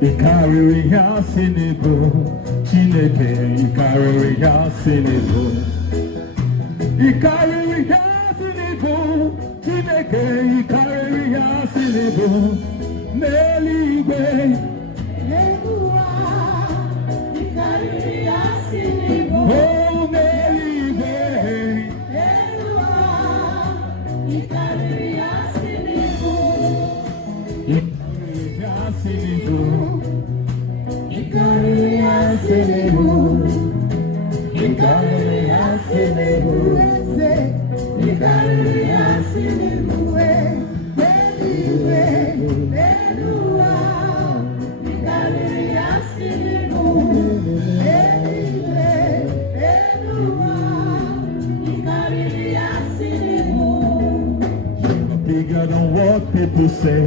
Ikariri Yasinebo, Chineke, Ikariri Yasinebo. Ikariri Yasinebo, Chineke, Ikariri Yasinebo. Neligwe, Negua, Ikariri Yasinebo. oh Neligwe, Negua, Ikariri Yasinebo. Ikariri Yasinebo. Ikariri Yasinebo. Ikariri Yasinebo. Ikariri Yasinebo. Neligwe, Negua, Ikariri Yasinebo. Neligwe, Negua, Ikariri Yasinebo. Bigger than what people say.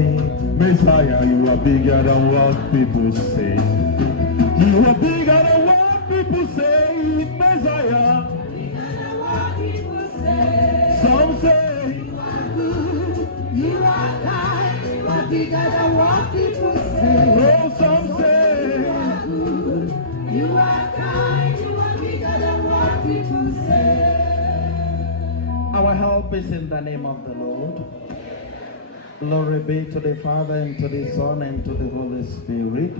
Messiah, you are bigger than what people say. You are bigger than what people say. Messiah, Bigger than what people say. some say. You are good, you are kind, you are bigger than what people say. Oh, some say. You are good, you are kind, you are bigger than what people say. Our help is in the name of the Lord. Glory be to the Father, and to the Son, and to the Holy Spirit.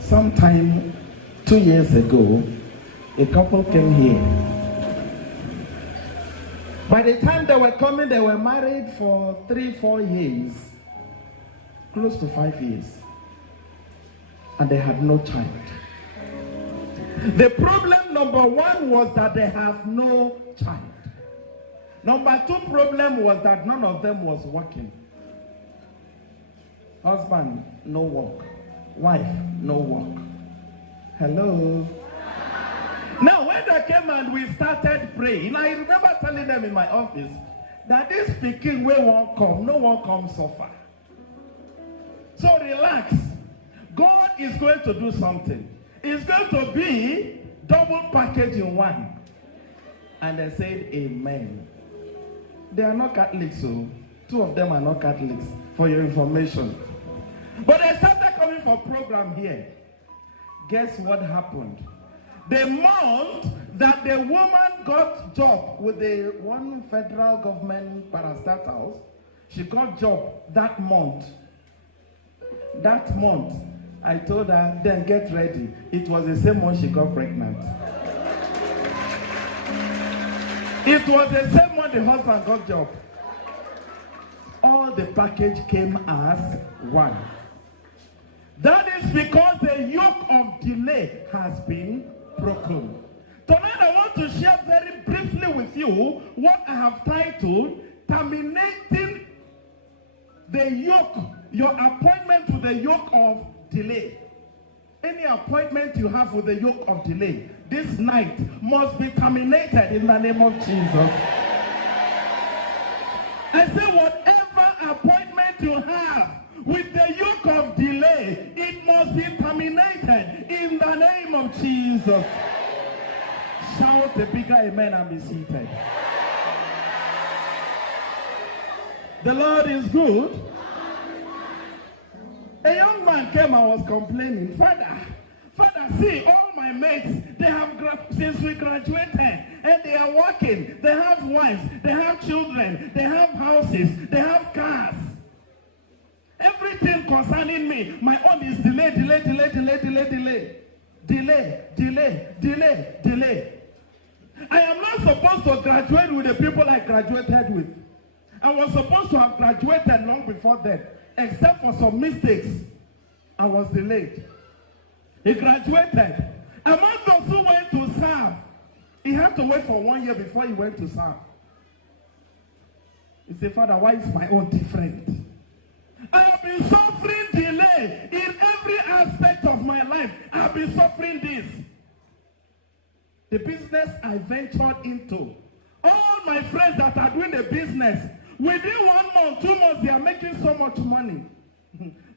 Sometime 2 years ago, a couple came here. By the time they were coming, they were married for 3-4 years, close to 5 years, and they had no child. The problem number one was that they have no child. Number two problem was that none of them was working. Husband, no work. Wife, no work. Hello? Now, when they came and we started praying, I remember telling them in my office that this speaking way won't come, no one come suffer. So relax. God is going to do something. It's going to be double package in one. And they said, amen. They are not Catholics, so 2 of them are not Catholics, for your information. But they started coming for program here. Guess what happened? The month that the woman got job with the one federal government parastatals, she got job that month. That month, I told her, then get ready. It was the same month she got pregnant. It was the same month the husband got job. All the package came as one. That is because the yoke of delay has been broken. Tonight I want to share very briefly with you what I have titled Terminating the Yoke, your appointment to the yoke of delay. Any appointment you have with the yoke of delay this night must be terminated in the name of Jesus. I say whatever appointment you have with the yoke of delay, it must be terminated in the name of Jesus. Shout a bigger amen and be seated. The Lord is good. A young man came and was complaining, Father, see all my mates, they have, since we graduated, and they are working, they have wives, they have children, they have houses, they have cars. Everything concerning me, my own is delay. I am not supposed to graduate with the people I graduated with. I was supposed to have graduated long before that, except for some mistakes. I was delayed. He graduated. Among those who went to serve, he had to wait for 1 year before he went to serve. He said, Father, why is my own different? I have been suffering delay in every aspect of my life. I have been suffering this. The business I ventured into, all my friends that are doing the business, within 1 month, 2 months, they are making so much money.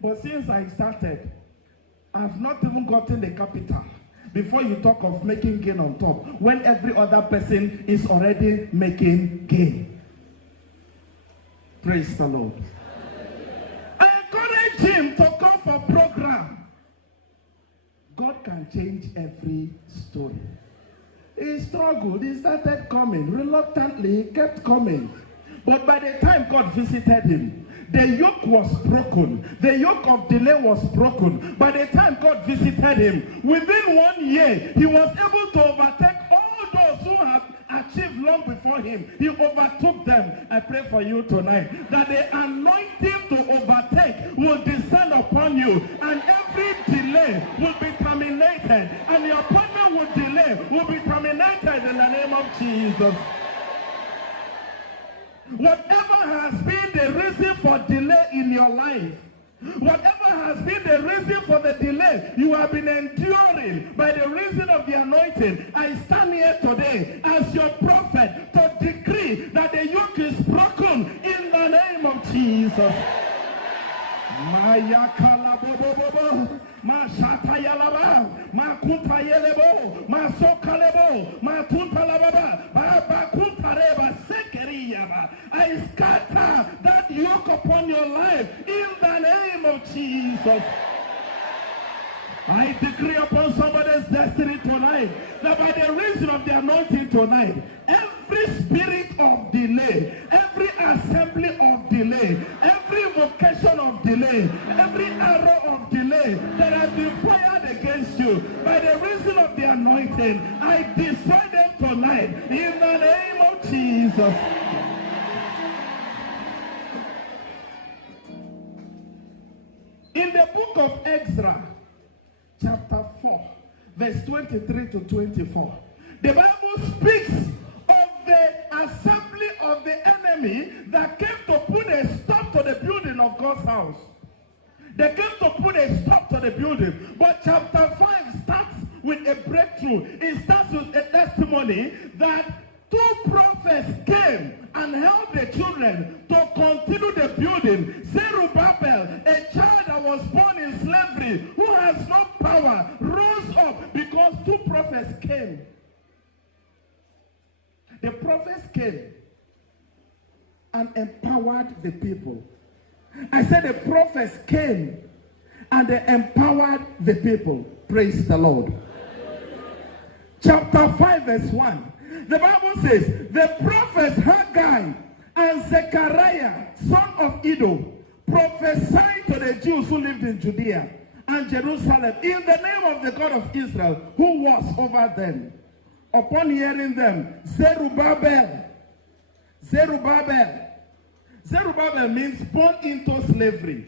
But since I started, I have not even gotten the capital. Before you talk of making gain on top, when every other person is already making gain. Praise the Lord. I encourage him to come for program. God can change every story. He struggled. He started coming. Reluctantly, he kept coming. But by the time God visited him, the yoke was broken. The yoke of delay was broken. By the time God visited him, within 1 year, he was able to overtake all those who had achieved long before him. He overtook them. I pray for you tonight that the anointing to overtake will descend upon you, and every delay will be terminated, and your appointment with delay will be terminated in the name of Jesus. Whatever has been the reason for delay in your life, whatever has been the reason for the delay you have been enduring by the reason of the anointing, I stand here today as your prophet to decree that the yoke is broken in the name of Jesus. Maya kalabobobobo, ma shatayalaba, ma kuntayelebo, ma sokalebo, ma tuntalababa, ba kuntareba sekeriyaba. I scatter that yoke upon your life in the name of Jesus. I decree upon somebody's destiny tonight that by the reason of the anointing tonight, every spirit of delay, every assembly of delay, every vocation of delay, every arrow of delay that has been fired against you, by the reason of the anointing, I destroy them tonight in the name of Jesus. In the book of Ezra, chapter 4, verse 23 to 24, the Bible speaks of the assembly of the enemy that came to put a stop to the building of God's house. They came to put a stop to the building. But chapter 5 starts with a breakthrough. It starts with a testimony that 2 prophets came and helped the children to continue the building. Zerubbabel, a child that was born in slavery, who has no power, rose up because 2 prophets came. The prophets came and empowered the people. I said the prophets came and they empowered the people. Praise the Lord. Chapter 5 verse 1. The Bible says, the prophets Haggai and Zechariah, son of Iddo, prophesied to the Jews who lived in Judea and Jerusalem in the name of the God of Israel, who was over them. Upon hearing them, Zerubbabel means born into slavery.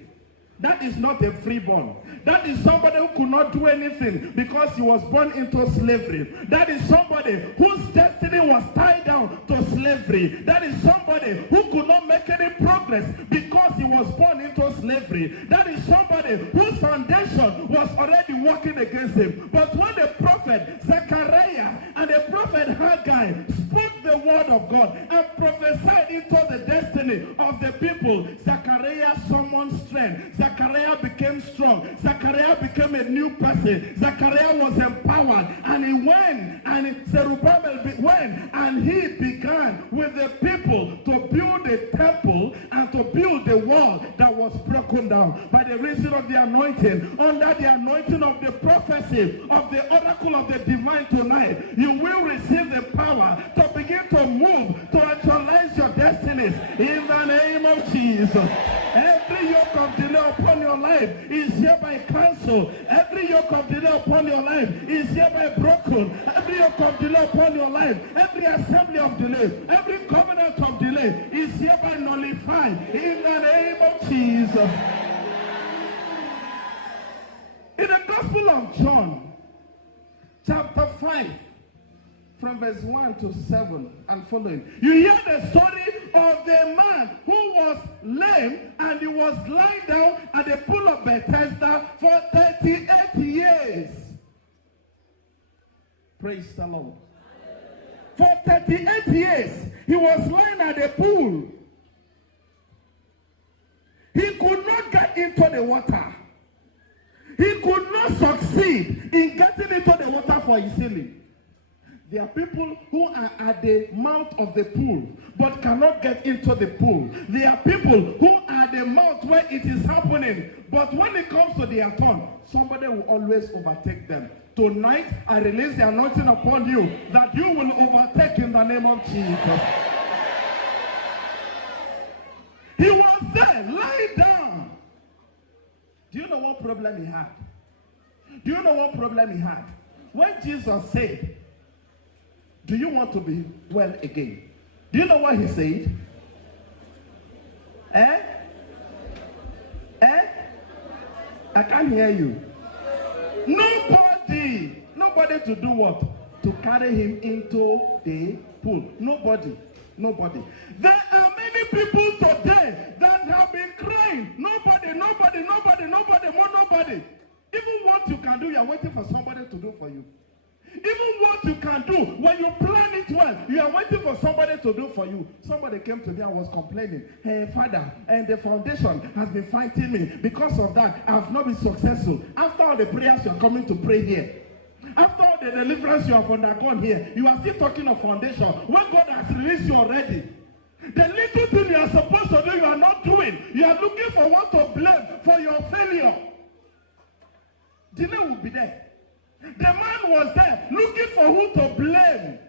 That is not a freeborn. That is somebody who could not do anything because he was born into slavery. That is somebody whose destiny was tied down to slavery. That is somebody who could not make any progress because he was born into slavery. That is somebody whose foundation was already working against him. But when the prophet Zechariah and the prophet Haggai spoke the word of God and prophesied into the destiny of the people, Zechariah summoned strength. Zechariah became strong. Zechariah became a new person. Zechariah was empowered, and he went, and Zerubbabel went, and he began with the people to build a temple and to build the wall that was broken down by the reason of the anointing. Under the anointing of the prophecy of the oracle of the divine tonight, you will receive the power to begin to move, to actualize your destinies in the name of Jesus. Every yoke of delay upon your life is hereby cancelled. Every yoke of delay upon your life is hereby broken. Every yoke of delay upon your life, every assembly of delay, every covenant of delay is hereby nullified in the name of Jesus. In the Gospel of John, chapter 5, from verse 1 to 7 and following, you hear the story of the man who was lame and he was lying down at the pool of Bethesda for 38 years. Praise the Lord. For 38 years, he was lying at the pool. He could not get into the water. He could not succeed in getting into the water for his healing. There are people who are at the mouth of the pool but cannot get into the pool. There are people who are at the mouth where it is happening, but when it comes to their turn, somebody will always overtake them. Tonight, I release the anointing upon you that you will overtake in the name of Jesus. He was there, lying down. Do you know what problem he had? Do you know what problem he had? When Jesus said, do you want to be well again? Do you know what he said? I can't hear you. Nobody to do what? To carry him into the pool. Nobody. There are many people today that have been crying. Nobody. Even what you can do, you are waiting for somebody to do for you. Even what you can do, when you plan it well, you are waiting for somebody to do for you. Somebody came to me and was complaining, hey, Father, and the foundation has been fighting me. Because of that, I have not been successful. After all the prayers you are coming to pray here, after all the deliverance you have undergone here, you are still talking of foundation when God has released you already. The little thing you are supposed to do, you are not doing. You are looking for what to blame for your failure. Delay will be there. The man was there looking for who to blame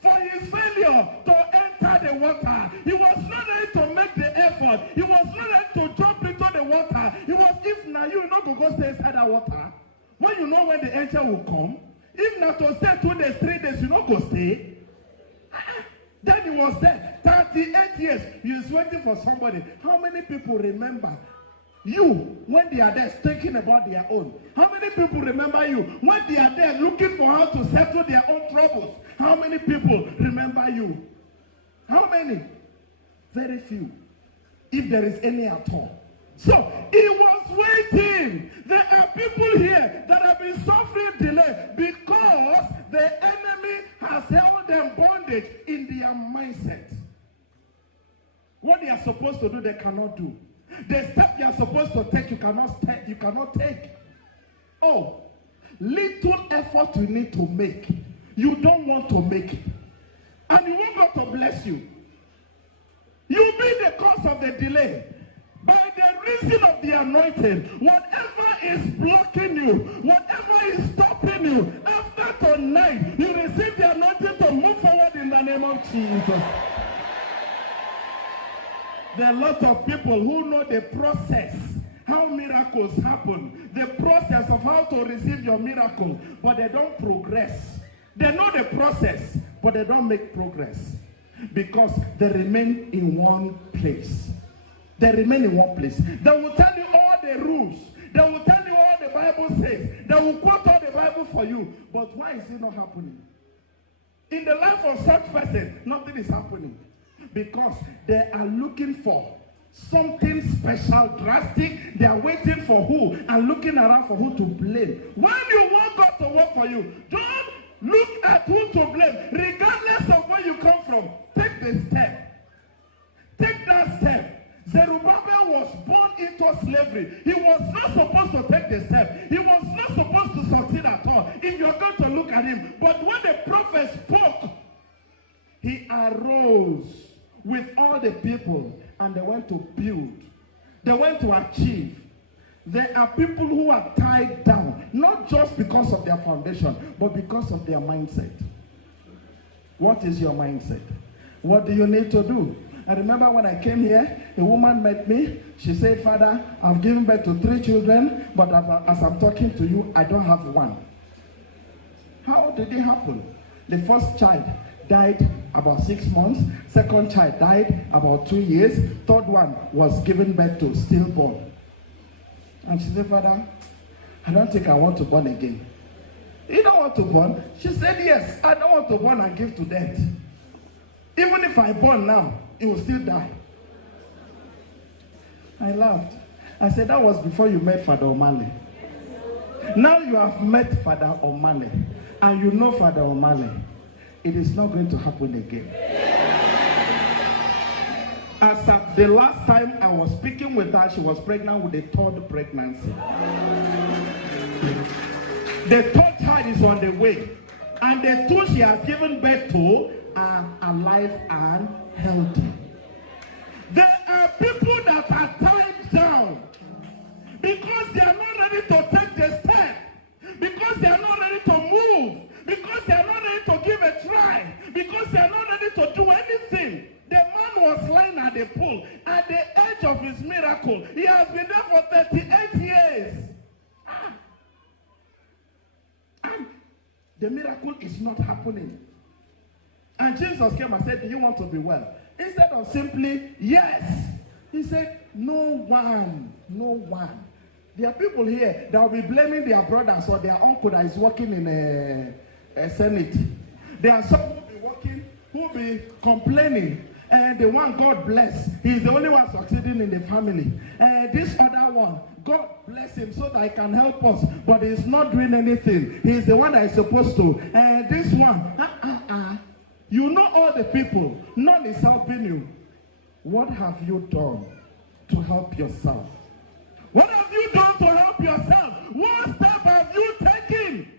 for his failure to enter the water. He was not ready to make the effort. He was not ready to jump into the water. He was, if now you not going to go stay inside that water, when you know when the angel will come, if not to stay 2 days, 3 days, you not go stay. Then he was there, 38 years. He is waiting for somebody. How many people remember you when they are there thinking about their own? How many people remember you when they are there looking for how to settle their own troubles? How many people remember you? How many? Very few, if there is any at all. So he was waiting. There are people here that have been suffering delay because the enemy has held them bondage in their mindset. What they are supposed to do, they cannot do. The step you are supposed to take, you cannot take. Oh, little effort you need to make, you don't want to make it. And you want God to bless you. You be the cause of the delay. By the reason of the anointing, whatever is blocking you, whatever is stopping you, after tonight, you receive the anointing to move forward in the name of Jesus. There are a lot of people who know the process, how miracles happen, the process of how to receive your miracle, but they don't progress. They know the process, but they don't make progress because they remain in one place. They remain in one place. They will tell you all the rules. They will tell you all the Bible says. They will quote all the Bible for you. But why is it not happening? In the life of such person, nothing is happening. Because they are looking for something special, drastic. They are waiting for who and looking around for who to blame. When you want God to work for you, don't look at who to blame. Regardless of where you come from, take the step. Take that step. Zerubbabel was born into slavery. He was not supposed to take the step. He was not supposed to succeed at all. If you're going to look at him. But when the prophet spoke, he arose with all the people and they went to build. They went to achieve. There are people who are tied down, not just because of their foundation, but because of their mindset. What is your mindset? What do you need to do? I remember when I came here, a woman met me. She said, Father, I've given birth to 3 children, but as I'm talking to you, I don't have one. How did it happen? The first child died about 6 months. Second child died about 2 years. Third one was given birth to stillborn. And she said, Father, I don't think I want to born again. You don't want to born? She said, yes, I don't want to born and give to death. Even if I born now, it will still die. I laughed. I said, that was before you met Father O'Malley. Now you have met Father O'Malley, and you know Father O'Malley. It is not going to happen again. As at the last time I was speaking with her, she was pregnant with the 3rd pregnancy. The 3rd child is on the way. And the two she has given birth to are alive and healthy. There are people that are tied down because they are not ready to take the step, because they are not ready to move, because they are not ready to give a try, because they are not ready to do anything. The man was lying at the pool at the edge of his miracle. He has been there for 38 years. And the miracle is not happening. And Jesus came and said, do you want to be well? Instead of simply, yes, he said, no one. There are people here that will be blaming their brothers or their uncle that is working in a senate. There are some who will be working, who will be complaining. And the one God bless, he is the only one succeeding in the family. This other one, God bless him so that he can help us, but he's not doing anything. He is the one that is supposed to. This one, you know all the people, none is helping you. What have you done to help yourself? What have you done to help yourself? What step have you taken?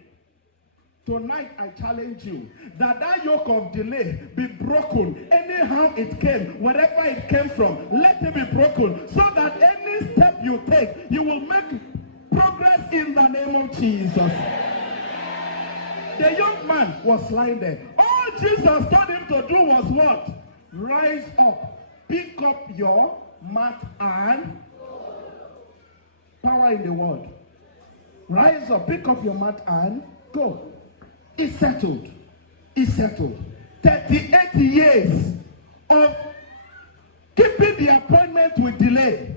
Tonight I challenge you that yoke of delay be broken. Anyhow it came, wherever it came from, let it be broken, so that any step you take, you will make progress in the name of Jesus. The young man was lying there. All Jesus told him to do was what? Rise up, pick up your mat and power in the word. Rise up, pick up your mat and go. It's settled. It's settled. 38 years of keeping the appointment with delay.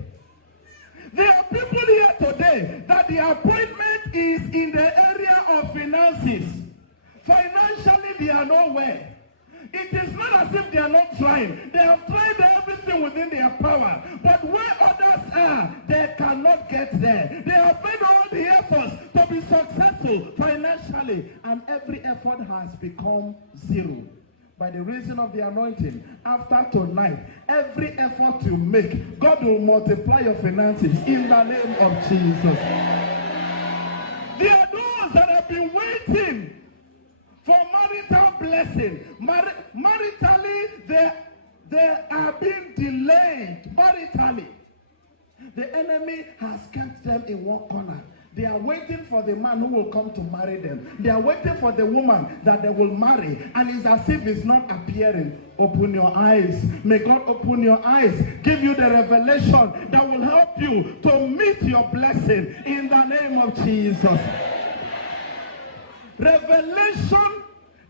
There are people here today that the appointment is in the area of finances. Financially, they are nowhere. It is not as if they are not trying. They have tried everything within their power. But where others are, they cannot get there. They have made all the efforts to be successful financially. And every effort has become zero. By the reason of the anointing, after tonight, every effort you make, God will multiply your finances in the name of Jesus. There are those that have been waiting for marital blessing. Maritally, they are being delayed. Maritally, the enemy has kept them in one corner. They are waiting for the man who will come to marry them. They are waiting for the woman that they will marry. And it's as if it's not appearing. Open your eyes. May God open your eyes. Give you the revelation that will help you to meet your blessing in the name of Jesus. Revelation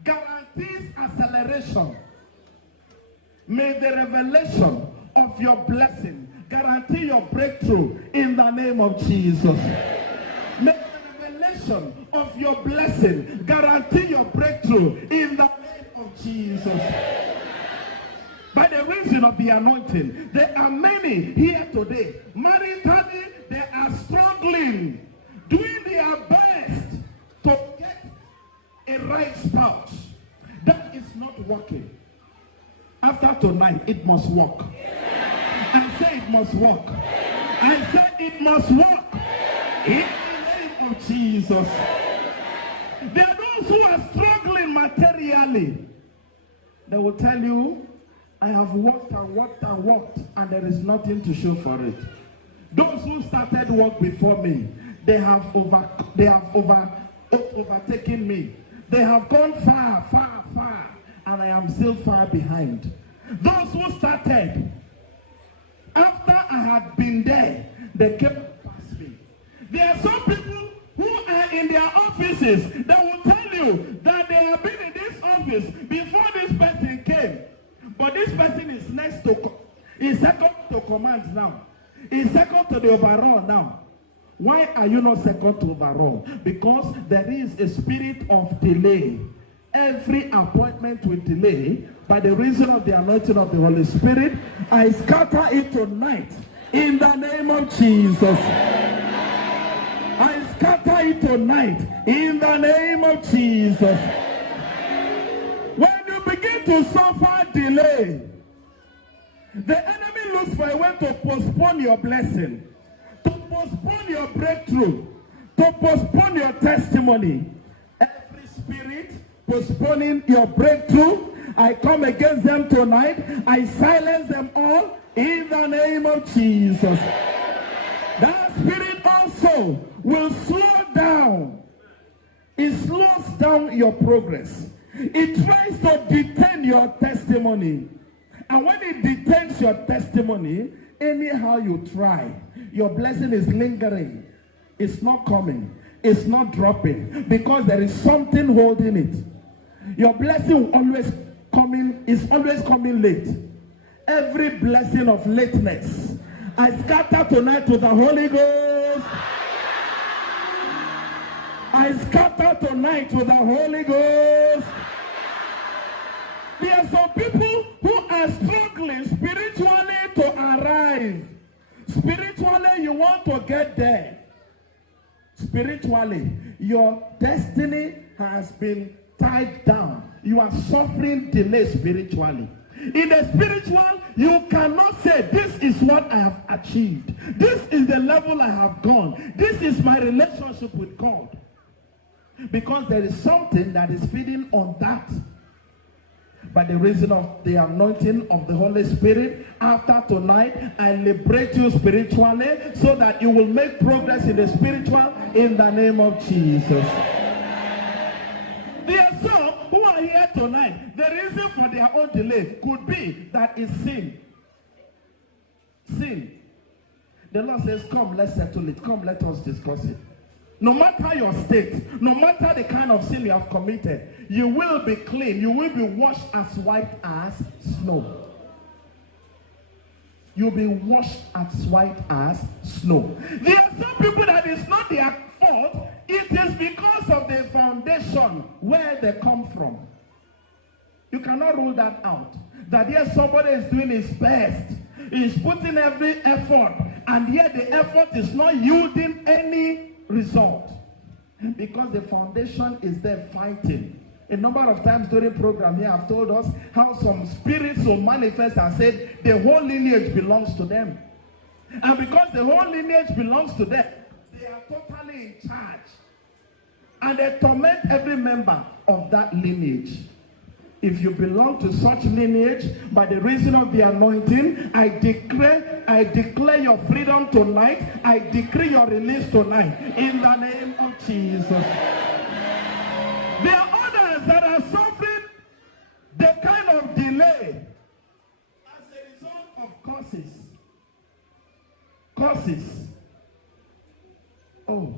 guarantees acceleration. May the revelation of your blessing guarantee your breakthrough in the name of Jesus. May the revelation of your blessing guarantee your breakthrough in the name of Jesus. By the reason of the anointing, there are many here today. Maritally, they are struggling, doing their best to get a right spouse. That is not working. After tonight, it must work. I say it must work. I say it must work. In the name of Jesus. There are those who are struggling materially. They will tell you, I have worked and worked and worked, and there is nothing to show for it. Those who started work before me, they have overtaken me. They have gone far, far, far, and I am still far behind. Those who started, after I had been there, they came past me. There are some people who are in their offices that will tell you that they have been in this office before this person came. But this person is is second to command now. Is second to the overall now. Why are you not second to overall? Because there is a spirit of delay. Every appointment with delay, by the reason of the anointing of the Holy Spirit, I scatter it tonight in the name of Jesus. I scatter it tonight in the name of Jesus. When you begin to suffer delay, the enemy looks for a way to postpone your blessing, to postpone your breakthrough, to postpone your testimony. Every spirit postponing your breakthrough, I come against them tonight. I silence them all in the name of Jesus. That spirit also will slow down. It slows down your progress. It tries to detain your testimony. And when it detains your testimony, anyhow you try, your blessing is lingering. It's not coming. It's not dropping. Because there is something holding it. Your blessing will always is always coming late. Every blessing of lateness, I scatter tonight with the Holy Ghost. I scatter tonight with the Holy Ghost. There are some people who are struggling spiritually to arrive. Spiritually, you want to get there. Spiritually, your destiny has been tied down. You are suffering delay spiritually. In the spiritual, you cannot say, this is what I have achieved. This is the level I have gone. This is my relationship with God. Because there is something that is feeding on that. By the reason of the anointing of the Holy Spirit, after tonight, I liberate you spiritually so that you will make progress in the spiritual in the name of Jesus. There are some who are here tonight. The reason for their own delay could be that it's sin. Sin. The Lord says, come, let's settle it. Come, let us discuss it. No matter your state, no matter the kind of sin you have committed, you will be clean. You will be washed as white as snow. You'll be washed as white as snow. There are some people that is not their fault. It is because of the foundation where they come from. You cannot rule that out. That yes, somebody is doing his best. He's putting every effort. And yet the effort is not yielding any result. Because the foundation is there fighting. A number of times during program here, I've told us how some spirits will manifest and said the whole lineage belongs to them. And because the whole lineage belongs to them, they are totally in charge. And they torment every member of that lineage. If you belong to such lineage, by the reason of the anointing, I declare your freedom tonight. I decree your release tonight. In the name of Jesus. There are others that are suffering the kind of delay as a result of causes. Causes. Oh.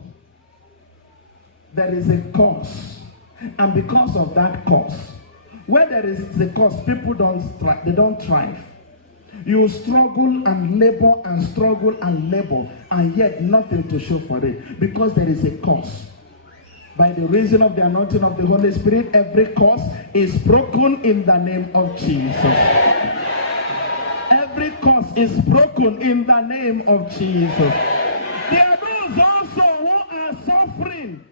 There is a cause. And because of that cause, where there is the cause, people don't thrive. You struggle and labor and struggle and labor, and yet nothing to show for it, because there is a cause. By the reason of the anointing of the Holy Spirit, every cause is broken in the name of Jesus. Every cause is broken in the name of Jesus. There are those also who are suffering,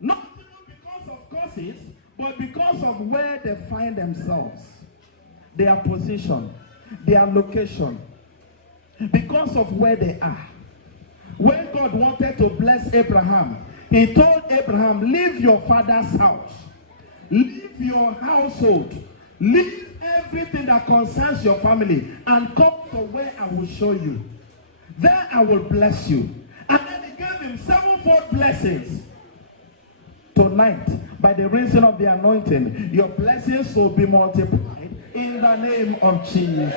not because of causes, but because of where they find themselves, their position, their location, because of where they are. When God wanted to bless Abraham, he told Abraham, leave your father's house, leave your household, leave everything that concerns your family, and come to where I will show you. There I will bless you. And then he gave him sevenfold blessings. Tonight, by the reason of the anointing, your blessings will be multiplied in the name of Jesus.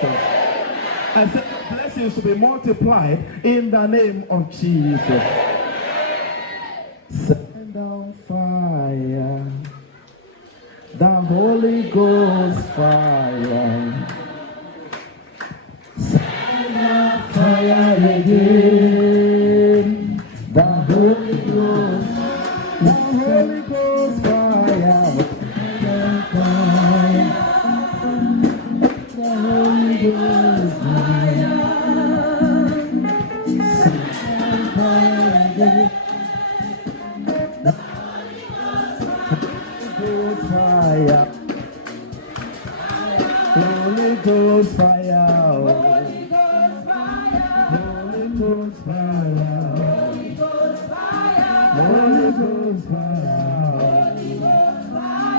I said your blessings will be multiplied in the name of Jesus. Send down fire, the Holy Ghost fire. Send down fire again, the Holy Ghost. The Holy Ghost fire, the fire, the Holy Ghost fire, send fire again. The Holy Ghost fire, Holy Ghost fire, Holy Ghost fire, Holy Ghost fire. Holy Ghost fire, Holy Ghost fire,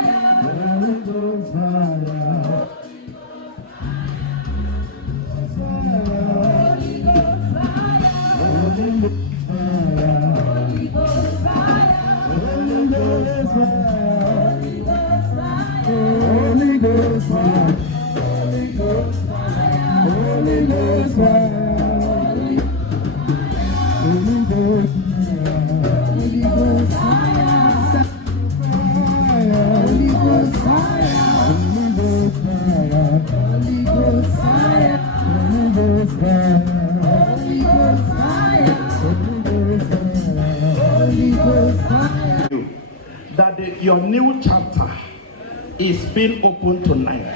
Ghost fire. Holy Ghost fire. Holy Ghost fire. Holy Ghost fire. Holy Ghost fire. Holy Ghost fire. Holy Ghost fire. Holy Ghost fire. Holy Ghost fire. Holy Ghost fire. That your new chapter is being opened tonight.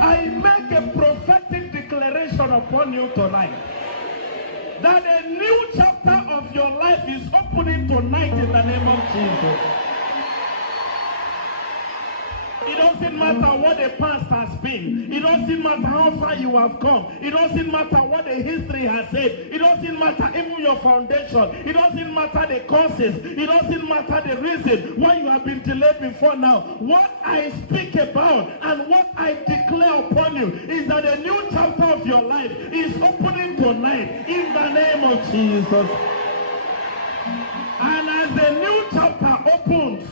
I make a prophetic declaration upon you tonight that a new chapter of your life is opening tonight in the name of Jesus. It doesn't matter what the past has been. It doesn't matter how far you have come. It doesn't matter what the history has said. It doesn't matter even your foundation. It doesn't matter the causes. It doesn't matter the reason why you have been delayed before now. What I speak about and what I declare upon you is that a new chapter of your life is opening tonight in the name of Jesus. And as the new chapter opens,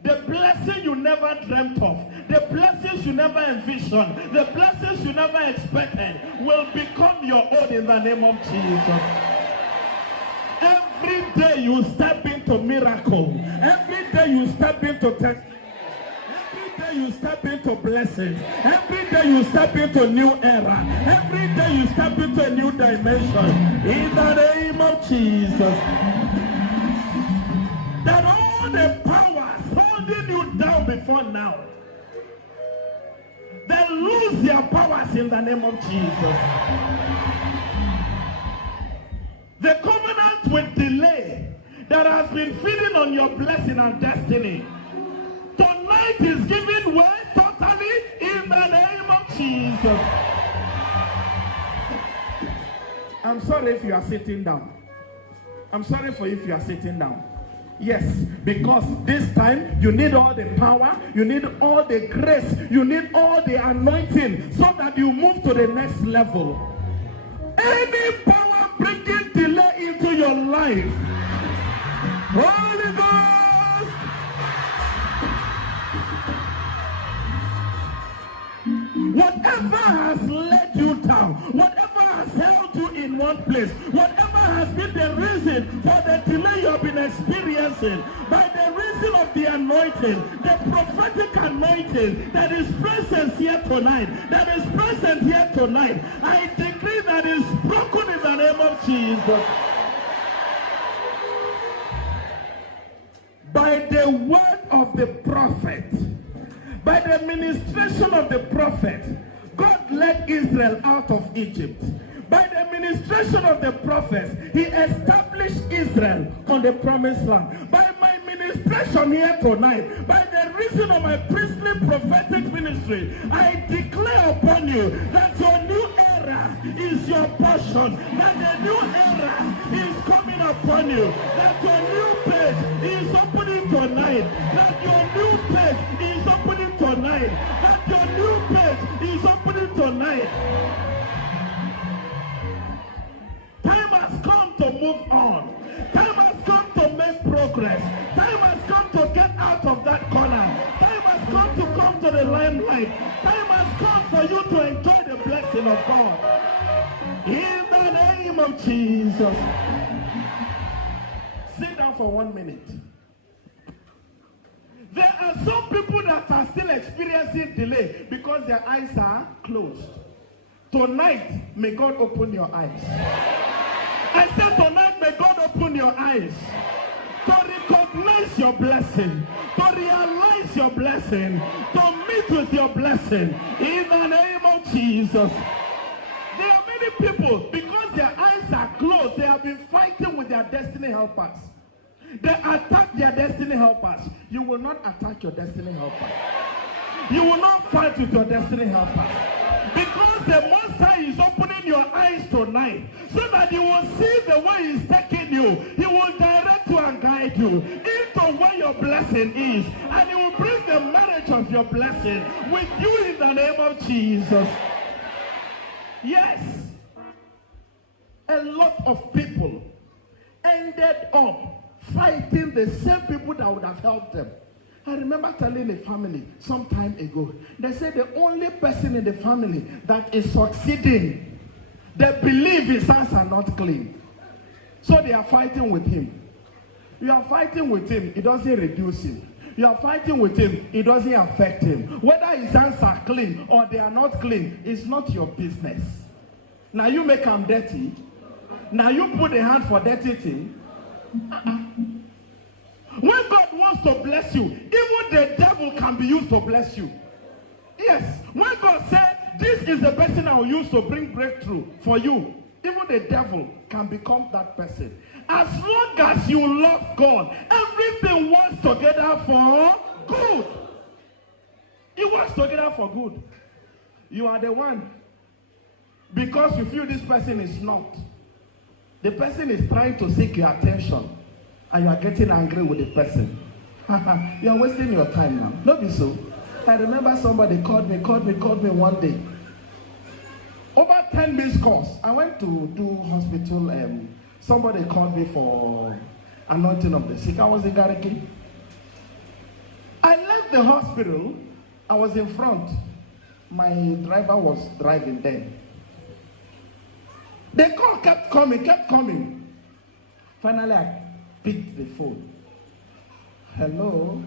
the blessing you never dreamt of, the blessings you never envisioned, the blessings you never expected will become your own in the name of Jesus. Every day you step into miracle. Every day you step into testimony. Every day you step into blessings. Every day you step into new era. Every day you step into a new dimension. In the name of Jesus. That all the powers holding you down before now, they lose their powers in the name of Jesus. The covenant with delay that has been feeding on your blessing and destiny, tonight is giving way totally in the name of Jesus. I'm sorry if you are sitting down. I'm sorry for if you are sitting down. Yes, because this time you need all the power, you need all the grace, you need all the anointing so that you move to the next level. Any power bringing delay into your life, Holy Ghost, whatever has let you down, whatever has held you in one place, whatever has been the reason for the delay you have been experiencing, by the reason of the anointing, the prophetic anointing that is present here tonight, I decree that is broken in the name of Jesus. By the word of the prophet, by the ministration of the prophet, God led Israel out of Egypt. By the ministration of the prophets, he established Israel on the promised land. By my ministration here tonight, by the reason of my priestly prophetic ministry, I declare upon you that your new era is your portion, that the new era is coming upon you, that your new page is opening tonight, that your new page is opening tonight, that your new page is opening tonight. Time has come to move on. Time has come to make progress. Time has come to get out of that corner. Time has come to come to the limelight. Time has come for you to enjoy the blessing of God. In the name of Jesus. Sit down for 1 minute. There are some people that are still experiencing delay because their eyes are closed. Tonight, may God open your eyes. I said tonight, may God open your eyes to recognize your blessing, to realize your blessing, to meet with your blessing. In the name of Jesus. There are many people, because their eyes are closed, they have been fighting with their destiny helpers. They attack their destiny helpers. You will not attack your destiny helper. You will not fight with your destiny helper. Because the Most High is opening your eyes tonight so that you will see the way he's taking you. He will direct you and guide you into where your blessing is. And he will bring the marriage of your blessing with you in the name of Jesus. Yes. A lot of people ended up fighting the same people that would have helped them. I remember telling a family some time ago, they said the only person in the family that is succeeding, they believe his hands are not clean. So they are fighting with him. You are fighting with him, it doesn't reduce him. You are fighting with him, it doesn't affect him. Whether his hands are clean or they are not clean, it's not your business. Now you make them dirty. Now you put a hand for dirty thing. When God wants to bless you, even the devil can be used to bless you. Yes, when God said, this is the person I will use to bring breakthrough for you, even the devil can become that person. As long as you love God, everything works together for good. It works together for good. You are the one. Because you feel this person is not. The person is trying to seek your attention. And you are getting angry with the person. You are wasting your time now. Don't be so. I remember somebody called me one day. Over 10 missed calls. I went to do hospital. Somebody called me for anointing of the sick. I was in Gariki. I left the hospital. I was in front. My driver was driving then. The call kept coming. Finally, I picked the phone. Hello?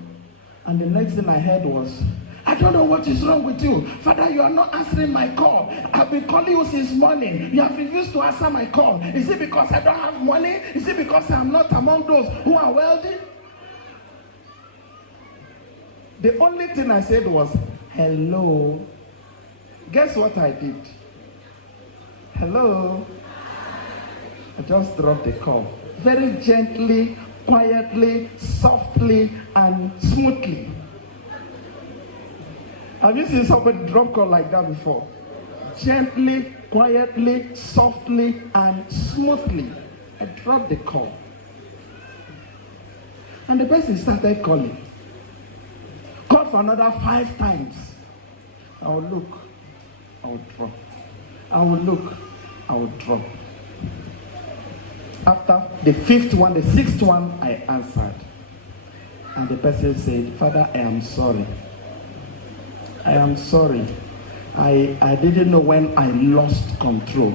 And the next thing I heard was, I don't know what is wrong with you. Father, you are not answering my call. I've been calling you since morning. You have refused to answer my call. Is it because I don't have money? Is it because I'm not among those who are wealthy? The only thing I said was, hello. Guess what I did? Hello? I just dropped the call. Very gently, quietly, softly, and smoothly. Have you seen somebody drop call like that before? Gently, quietly, softly, and smoothly. I dropped the call. And the person started calling. Called for another 5 times. I would look. I would drop. I would look. I would drop. After the 5th one, the 6th one, I answered. And the person said, Father, I am sorry. I am sorry. I didn't know when I lost control.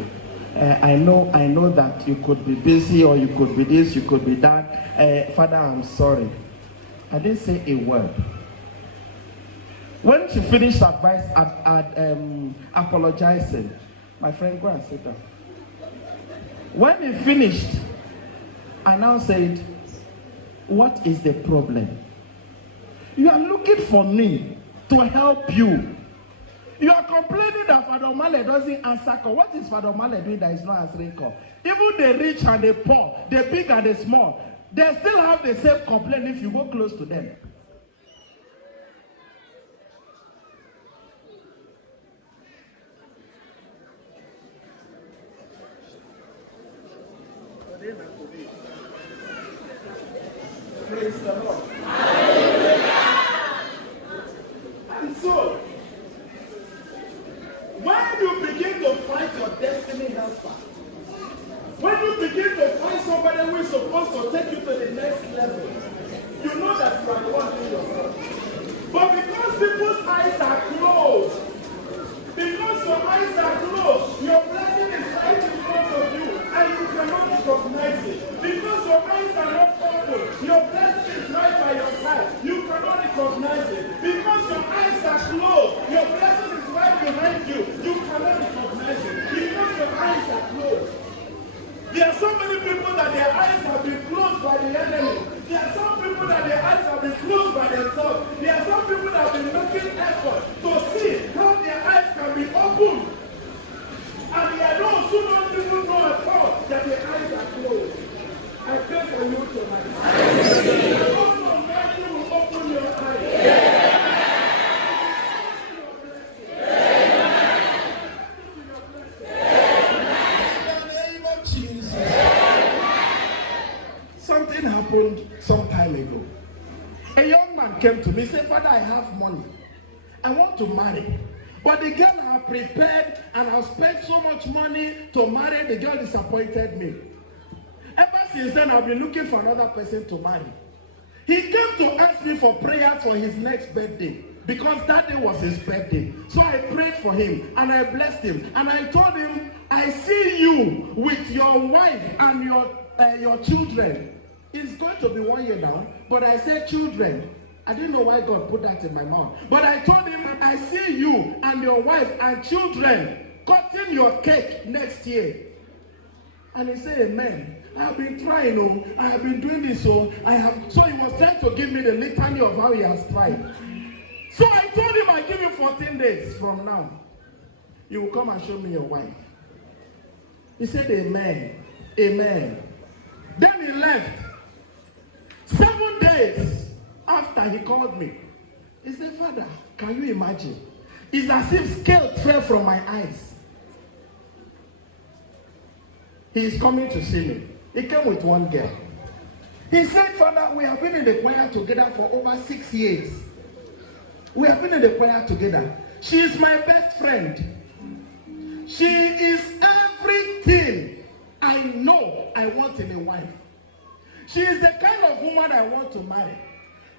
I know that you could be busy or you could be this, you could be that. Father, I'm sorry. I didn't say a word. When she finished apologizing, my friend, go and sit down. When he finished, I now said, what is the problem? You are looking for me to help you. You are complaining that Father Male doesn't answer call. What is Father Male doing that is not answering call? Even the rich and the poor, the big and the small, they still have the same complaint if you go close to them. Praise the Lord. And so, when you begin to find your destiny helper, when you begin to find somebody who is supposed to take you to the next level, you know that you are the one doing yourself. But because people's eyes are closed, because your eyes are closed, your blessing is right in front of you, and you cannot recognize it. Because your eyes are not open, your blessing is right by your side, you cannot recognize it. Because your eyes are closed, your blessing is right behind you, you cannot recognize it. Because your eyes are closed. There are so many people that their eyes have been closed by the enemy. There are some people that their eyes have been closed by themselves. There are some people that have been making effort to see how their eyes can be opened. And there are those who don't even know at all that their eyes are closed. I pray for you tonight. I don't know if you will open your eyes. Something happened some time ago. A young man came to me and said, Father, I have money. I want to marry. But the girl I prepared and I spent so much money to marry, the girl disappointed me. Ever since then, I've been looking for another person to marry. He came to ask me for prayers for his next birthday because that day was his birthday. So I prayed for him and I blessed him. And I told him, I see you with your wife and your children. It's going to be 1 year now, but I said children. I didn't know why God put that in my mouth. But I told him, I see you and your wife and children cutting your cake next year. And he said, amen. I have been trying, I have been doing this, so he was trying to give me the litany of how he has tried. So I told him, I give you 14 days from now. You will come and show me your wife. He said, amen, amen. Then he left. 7 days after he called me, he said, Father, can you imagine? It's as if scales fell from my eyes. He is coming to see me. He came with one girl. He said, Father, we have been in the choir together for over 6 years. We have been in the choir together. She is my best friend. She is everything I know I want in a wife. She is the kind of woman I want to marry.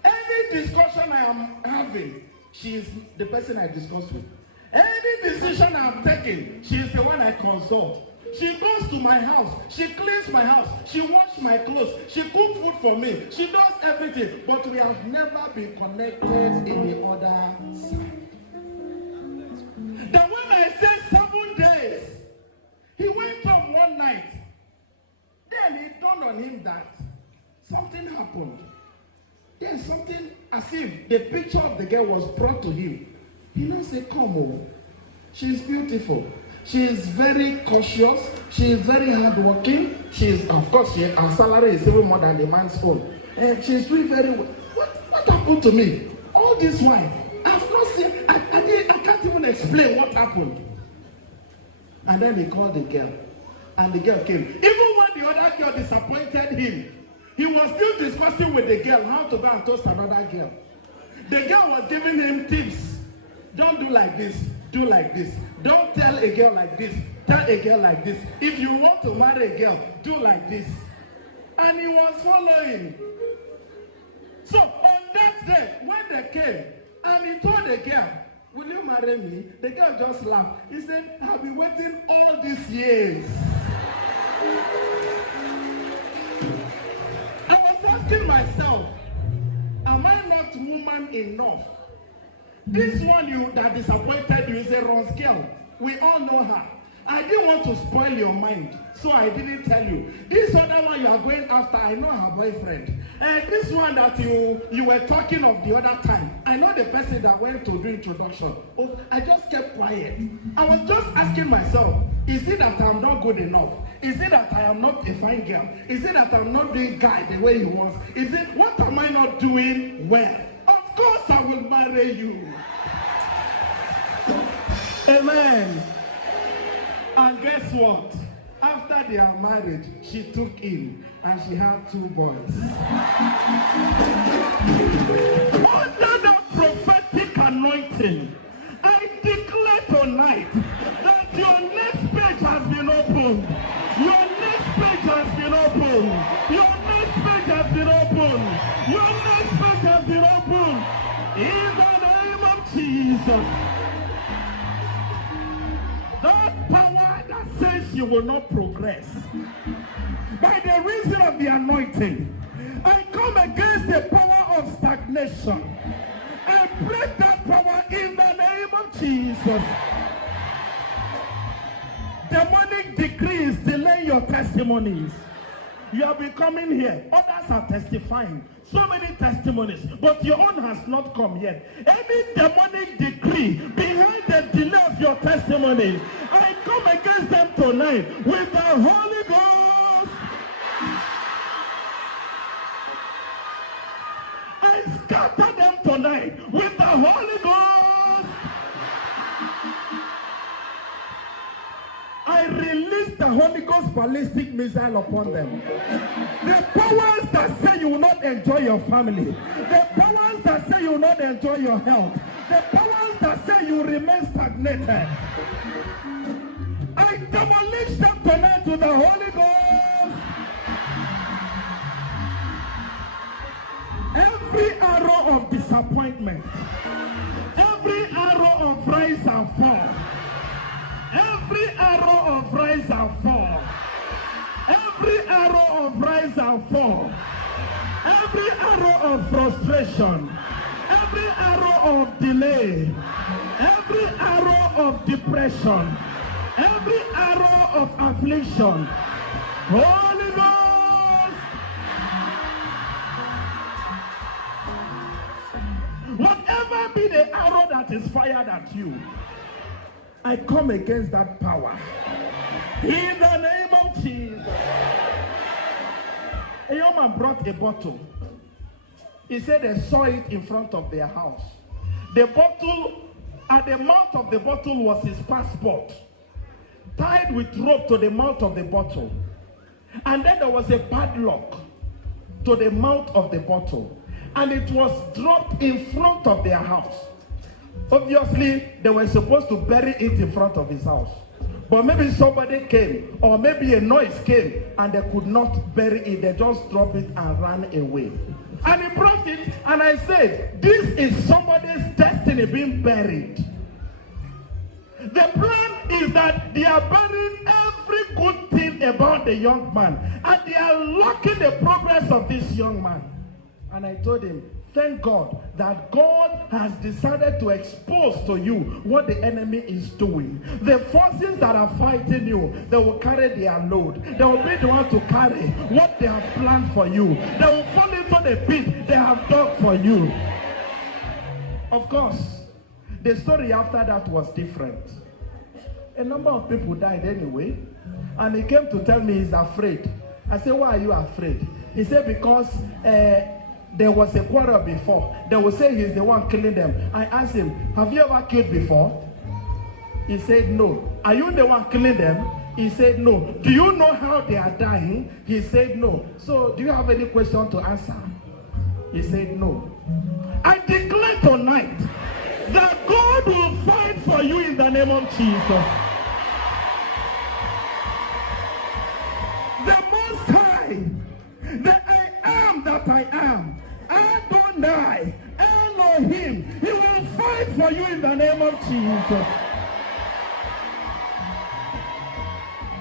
Any discussion I am having, she is the person I discuss with. Any decision I am taking, she is the one I consult. She goes to my house. She cleans my house. She washes my clothes. She cooks food for me. She does everything. But we have never been connected in the other side. Then when I said 7 days, he went home one night. Then it dawned on him that something happened. Then something as if the picture of the girl was brought to him. He now said, come on. She is beautiful. She is very cautious. She is very hardworking. She is, of course, her salary is even more than the man's own. And she is doing very well. What happened to me? All this while, I've not seen, I can't even explain what happened. And then he called the girl. And the girl came. Even when the other girl disappointed him, he was still discussing with the girl how to go and toast another girl. The girl was giving him tips. Don't do like this. Do like this. Don't tell a girl like this. Tell a girl like this. If you want to marry a girl, do like this. And he was following. So on that day, when they came, and he told the girl, will you marry me? The girl just laughed. He said, I've been waiting all these years. I was asking myself, am I not woman enough? This one that disappointed you is a Rose girl. We all know her. I didn't want to spoil your mind, so I didn't tell you. This other one you are going after, I know her boyfriend. And this one that you were talking of the other time, I know the person that went to do introduction. Oh, I just kept quiet. I was just asking myself, is it that I'm not good enough? Is it that I am not a fine girl? Is it that I'm not doing guy the way he wants? Is it, what am I not doing well? Of course I will marry you. Amen. And guess what? After they are married, she took him and she had 2 boys. Under the prophetic anointing, I declare tonight that your next page has been opened. Your next page has been opened. Your next page has been opened. Your next page has been opened. In the name of Jesus. That power that says you will not progress, by the reason of the anointing, I come against the power of stagnation. I break that power in the name of Jesus. Demonic decrees delay your testimonies. You have been coming here. Others are testifying. So many testimonies. But your own has not come yet. Any demonic decree behind the delay of your testimony, I come against them tonight with the Holy Ghost. I scatter them tonight with the Holy Ghost. I release the Holy Ghost ballistic missile upon them. The powers that say you will not enjoy your family. The powers that say you will not enjoy your health. The powers that say you will remain stagnated. I demolish them tonight with the Holy Ghost. arrow of disappointment, every arrow of rise and fall, every arrow of rise and fall, every arrow of rise and fall, every arrow of frustration, every arrow of delay, every arrow of depression, every arrow of affliction, Holy Ghost, whatever be the arrow that is fired at you, I come against that power in the name of Jesus. A young man brought a bottle. He said they saw it in front of their house. The bottle, at the mouth of the bottle was his passport, tied with rope to the mouth of the bottle. And then there was a padlock to the mouth of the bottle. And it was dropped in front of their house. Obviously, they were supposed to bury it in front of his house. But maybe somebody came, or maybe a noise came, and they could not bury it. They just dropped it and ran away. And he brought it, and I said, this is somebody's destiny being buried. The plan is that they are burying every good thing about the young man, and they are locking the progress of this young man. And I told him, thank God that God has decided to expose to you what the enemy is doing. The forces that are fighting you, they will carry their load. They will be the one to carry what they have planned for you. They will fall into the pit they have dug for you. Of course, the story after that was different. A number of people died anyway. And he came to tell me he's afraid. I said, why are you afraid? He said, because there was a quarrel before. They will say he's the one killing them. I asked him, have you ever killed before? He said, no. Are you the one killing them? He said, no. Do you know how they are dying? He said, no. So, do you have any question to answer? He said, no. I declare tonight that God will fight for you in the name of Jesus. The Most High, the I am that I am, Adonai, Elohim, he will fight for you in the name of Jesus.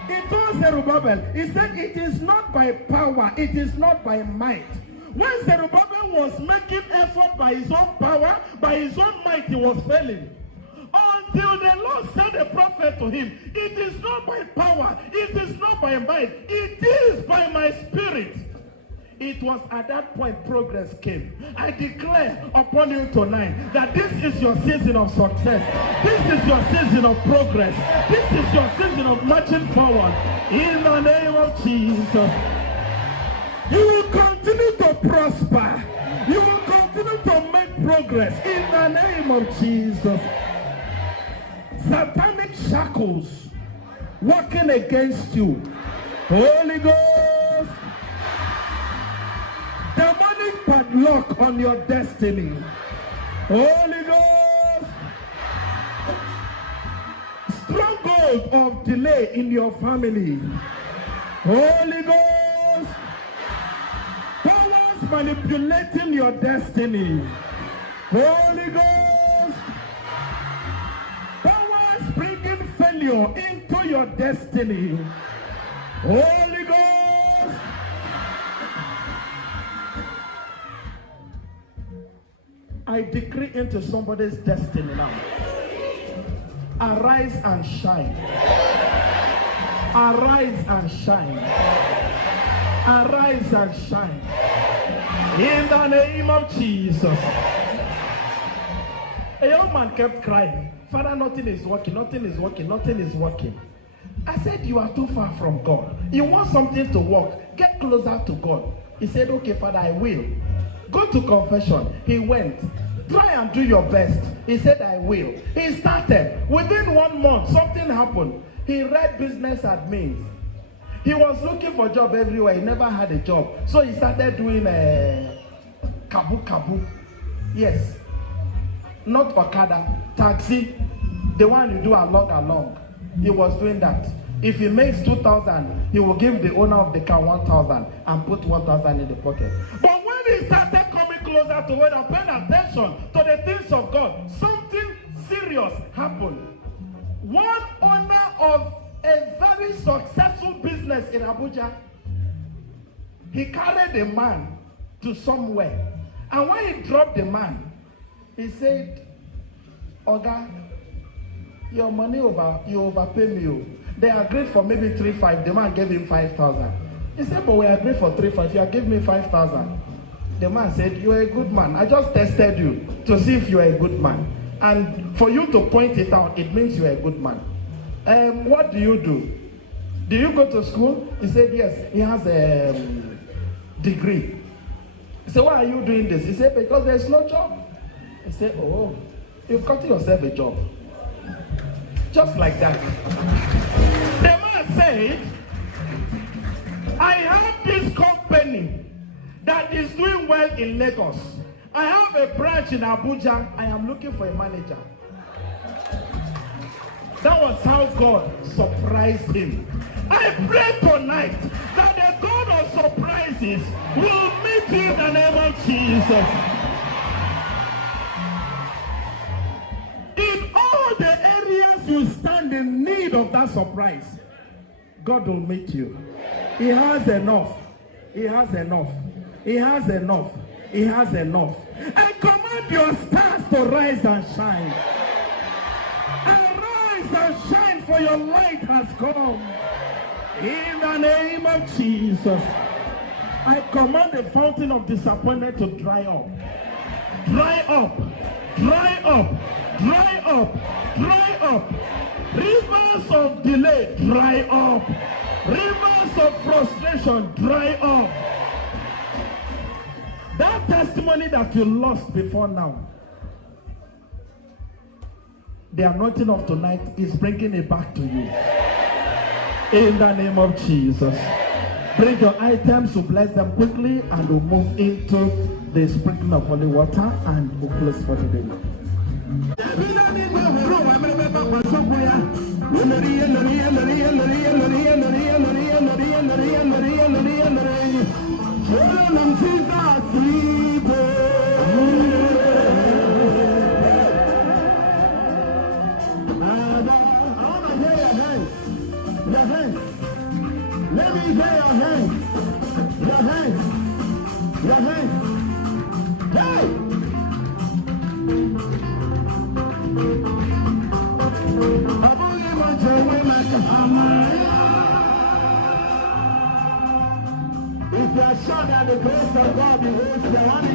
He told Zerubbabel, he said, it is not by power, it is not by might. When Zerubbabel was making effort by his own power, by his own might, he was failing. Until the Lord sent a prophet to him, it is not by power, it is not by might, it is by my spirit. It was at that point progress came. I declare upon you tonight that this is your season of success. This is your season of progress. This is your season of marching forward. In the name of Jesus. You will continue to prosper. You will continue to make progress. In the name of Jesus. Satanic shackles working against you. Holy Ghost. Demonic padlock on your destiny. Holy Ghost. Stronghold of delay in your family. Holy Ghost. Powers manipulating your destiny. Holy Ghost. Powers bringing failure into your destiny. Holy Ghost. I decree into somebody's destiny now. Arise and shine. Arise and shine. Arise and shine. In the name of Jesus. A young man kept crying. Father, nothing is working, nothing is working, nothing is working. I said, you are too far from God. You want something to work. Get closer to God. He said, okay, Father, I will. Go to confession. He went. Try and do your best. He said, I will. He started. Within 1 month, something happened. He read business admins. He was looking for a job everywhere. He never had a job. So he started doing kabu. Yes. Not Okada. Taxi. The one you do along. He was doing that. If he makes 2,000, he will give the owner of the car 1,000 and put 1,000 in the pocket. But when he started coming close closer to God and paying attention to the things of God, something serious happened. One owner of a very successful business in Abuja, he carried a man to somewhere. And when he dropped the man, he said, Oga, your money you overpay me. They agreed for maybe 3,500. The man gave him 5,000. He said, but we agreed for 3,500. You gave me 5,000. The man said, you're a good man. I just tested you to see if you're a good man. And for you to point it out, it means you're a good man. What do you do? Do you go to school? He said, yes. He has a degree. He said, why are you doing this? He said, because there's no job. He said, oh, you've got yourself a job. Just like that. The man said, I have this company that is doing well in Lagos. I have a branch in Abuja. I am looking for a manager. That was how God surprised him. I pray tonight that the God of surprises will meet you in the name of Jesus. In all the areas you stand in need of that surprise, God will meet you. He has enough. He has enough. He has enough. He has enough. And command your stars to rise and shine. Arise and shine, for your light has come. In the name of Jesus, I command the fountain of disappointment to dry up. Dry up. Dry up. Dry up. Dry up. Rivers of delay, dry up. Rivers of frustration, dry up. That testimony that you lost before now, the anointing of tonight is bringing it back to you. In the name of Jesus. Bring your items, to bless them quickly, and we'll move into the sprinkling of holy water, and we'll close for the day. Let me hear your hands. Your hands. Your hands. Hey! If you are sure that the grace of God beholds the one.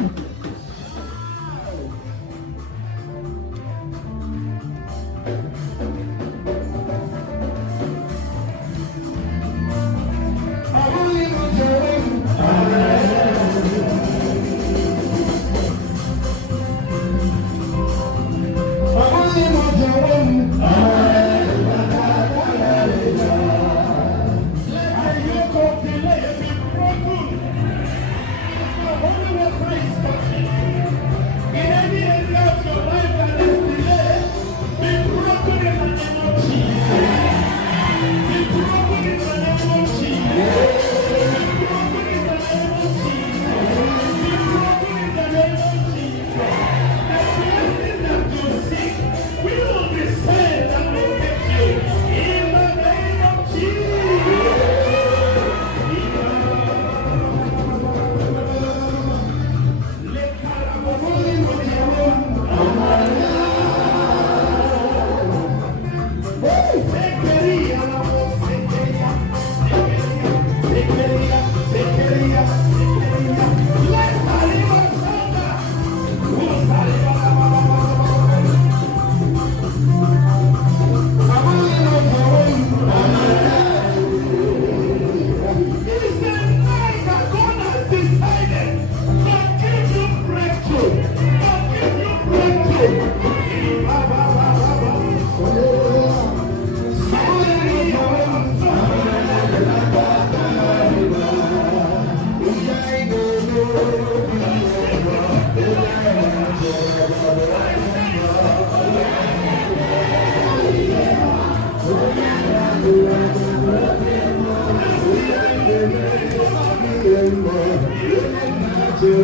Somebody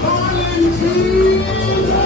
calling Jesus.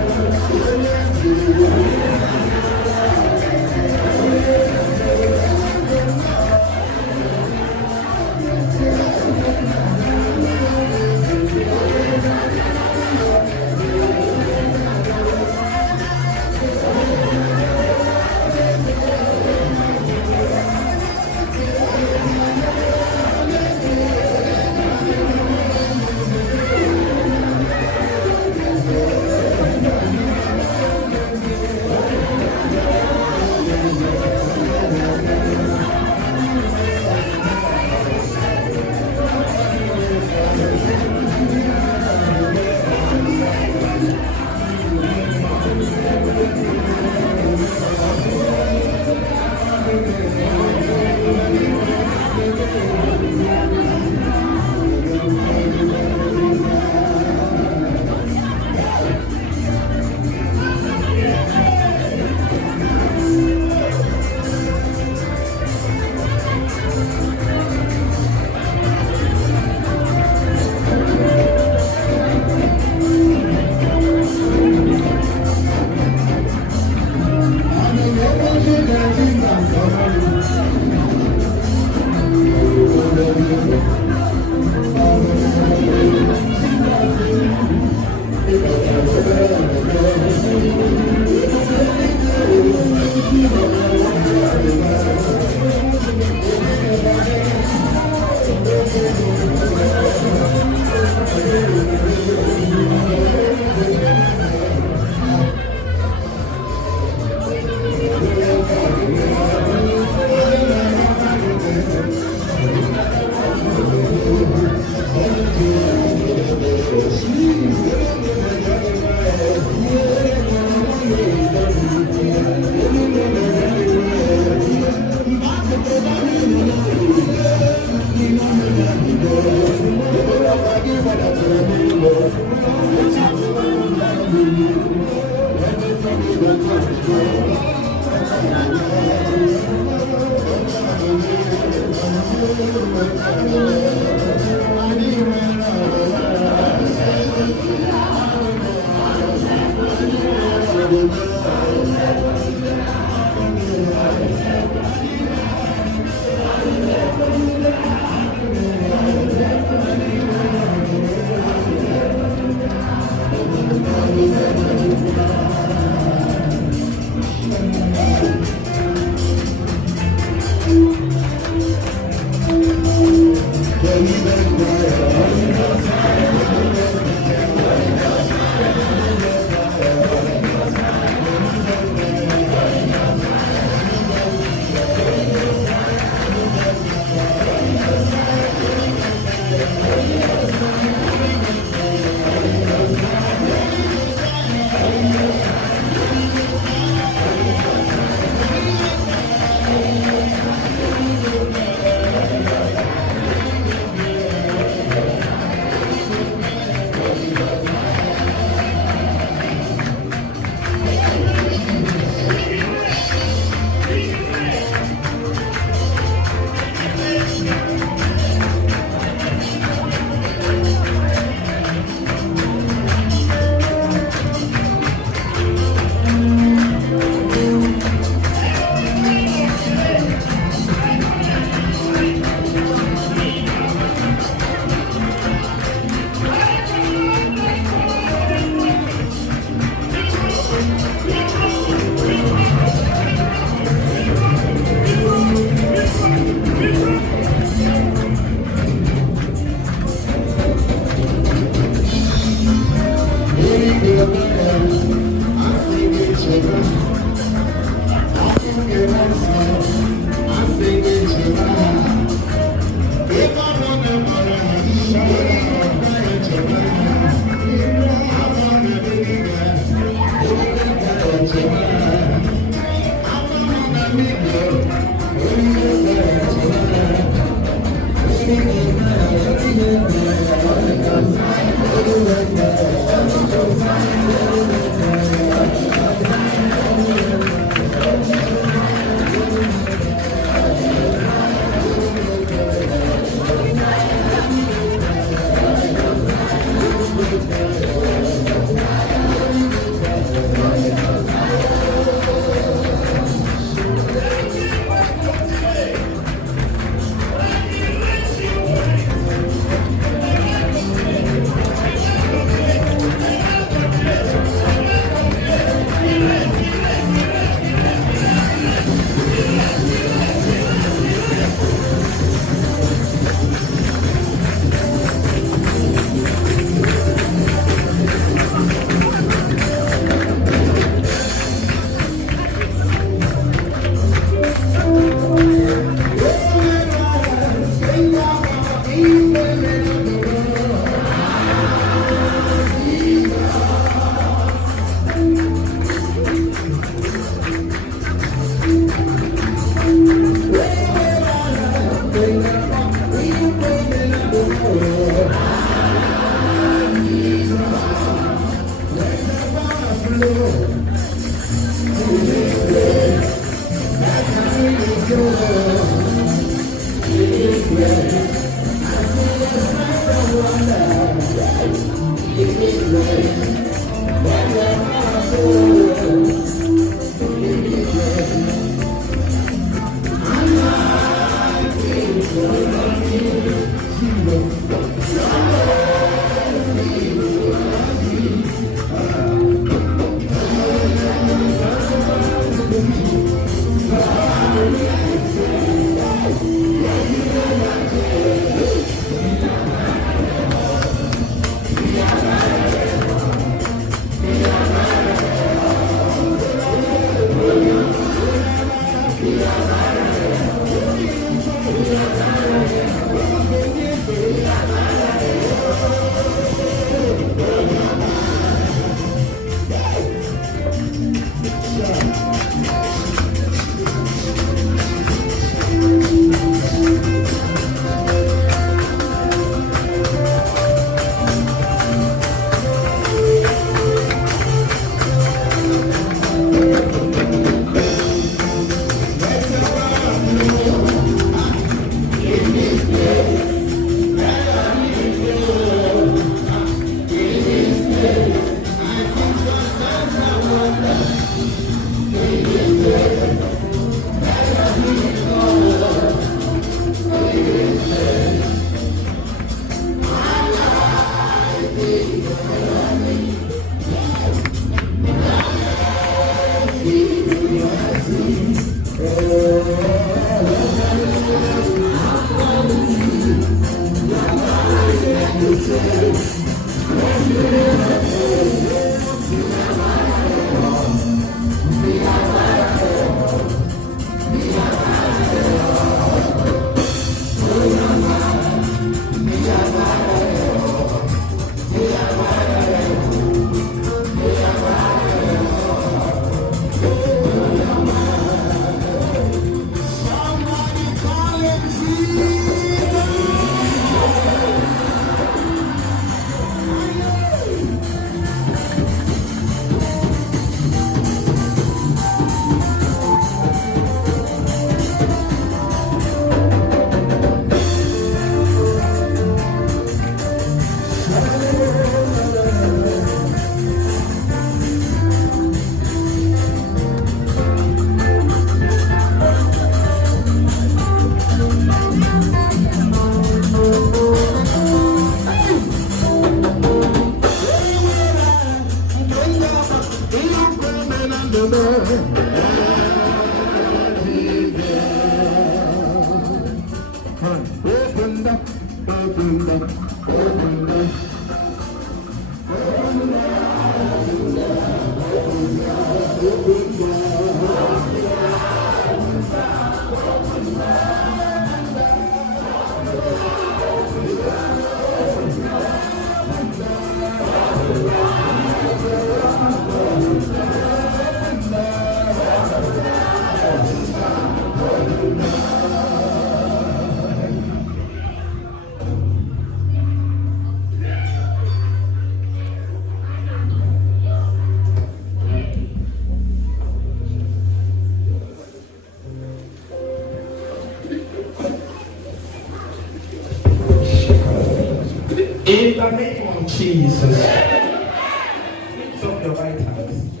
In the name of Jesus, lift up your right hand.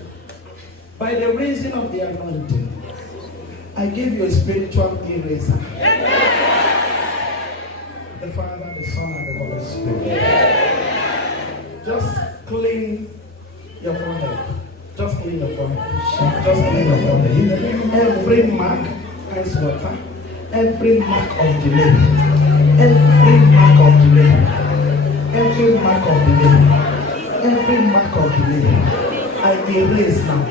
By the reason of the anointing, I give you a spiritual eraser. The Father, the Son, and the Holy Spirit. Just clean your forehead. Just clean your forehead. Just clean your forehead. Every mark has water. Every mark of delay. Every mark of delay. Every mark of delay, every mark of delay, I erase now.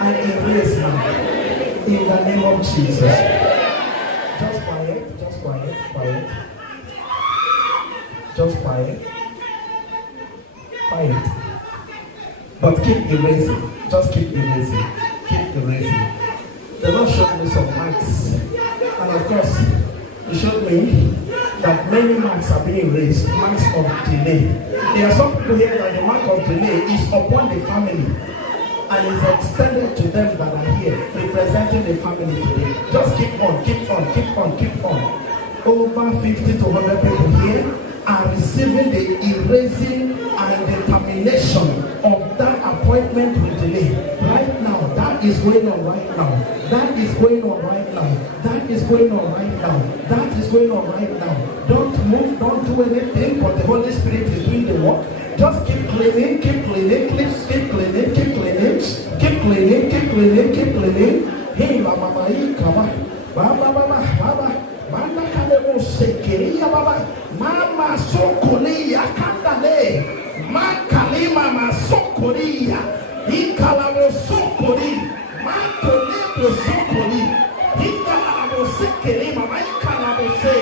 I erase now. In the name of Jesus. Just quiet, just quiet, quiet. Just quiet. Quiet. But keep erasing. Just keep erasing. Keep erasing. The Lord showed me some marks. And of course, He showed me that many marks are being raised, marks of delay. There are some people here that the mark of delay is upon the family and is extended to them that are here, representing the family today. Just keep on, keep on, keep on, keep on. Over 50 to 100 people here are receiving the erasing and the termination of that appointment with delay. Right now, that is going on right now. That is going on right now. That is going on right now. That is going on right now. Don't move, don't do anything, but the Holy Spirit is doing the work. Just keep cleaning, keep cleaning, keep cleaning, keep cleaning, keep cleaning, keep cleaning, keep cleaning. Hey, mama, baba, baba, mama kalemo sekeria baba, mama sokolia kandale, makalima masokolia, ikalamo sokoli, matolemo sokoli, ikalamo sekeri mama ikalamo se.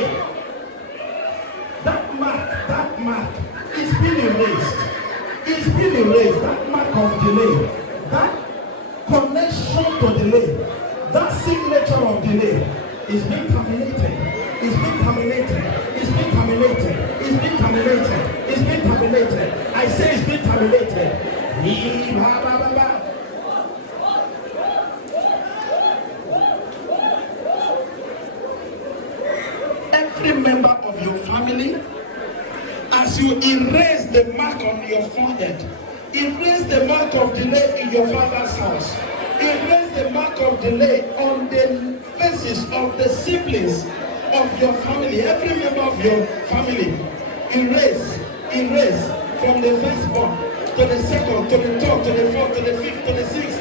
That mark is being erased. It's being erased. That mark of delay, that connection to delay, that signature of delay is being terminated. It's being terminated. It's being terminated. It's being terminated. It's being terminated. I say it's being terminated. Every member of your family, as you erase the mark on your forehead, erase the mark of delay in your father's house, erase the mark of delay on the faces of the siblings of your family, every member of your family. Erase from the firstborn to the second, to the third, to the fourth, to the fifth, to the sixth,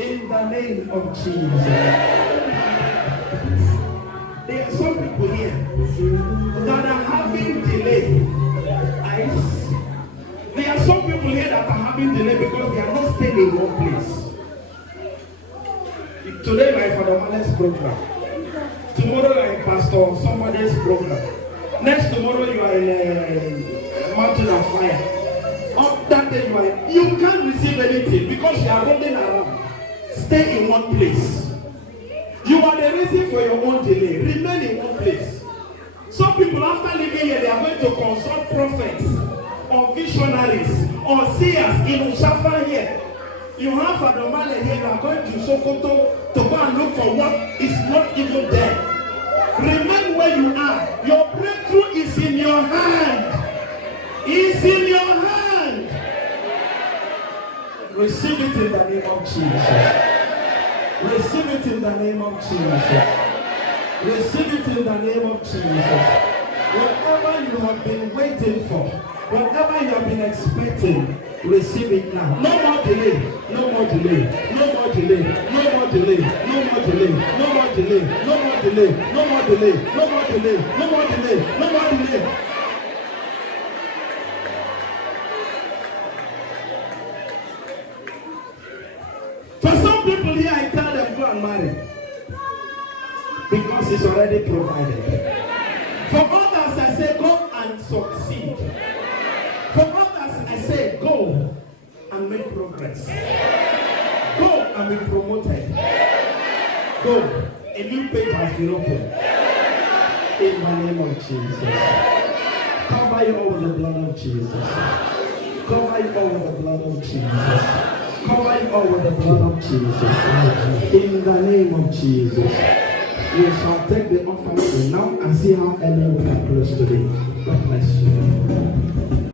In the name of Jesus. There are some people here that are having delay. There are some people here that are having delay because they are not staying in one place. Today, my Father Male's program. Tomorrow, you are in Pastor somebody's program. Next tomorrow, you are in a mountain of fire. Up that day, you can't receive anything because you are running around. Stay in one place. You are the reason for your own delay. Remain in one place. Some people, after living here, they are going to consult prophets or visionaries or seers in Ushafa here. You have Father Male here, you are going to Sokoto to go and look for what is not even there. Remain where you are. Your breakthrough is in your hand. It's in your hand. Receive it in the name of Jesus. Receive it in the name of Jesus. Receive it in the name of Jesus. Whatever you have been waiting for, whatever you have been expecting, receive it now. No more delay. No more delay. No more delay. No more delay. No more delay. No more delay. No more delay. No more delay. No more delay. No more delay. No more delay. For some people here, I tell them go and marry because it's already provided. For others, I say go and succeed. For others, I say go and make progress. Go and be promoted. Go. A new page has been opened. In the name of Jesus. Cover you all with the blood of Jesus. Cover you all with the blood of Jesus. Cover you all with the blood of Jesus. In the name of Jesus. We shall take the offering now and see how early we can close today. God bless you.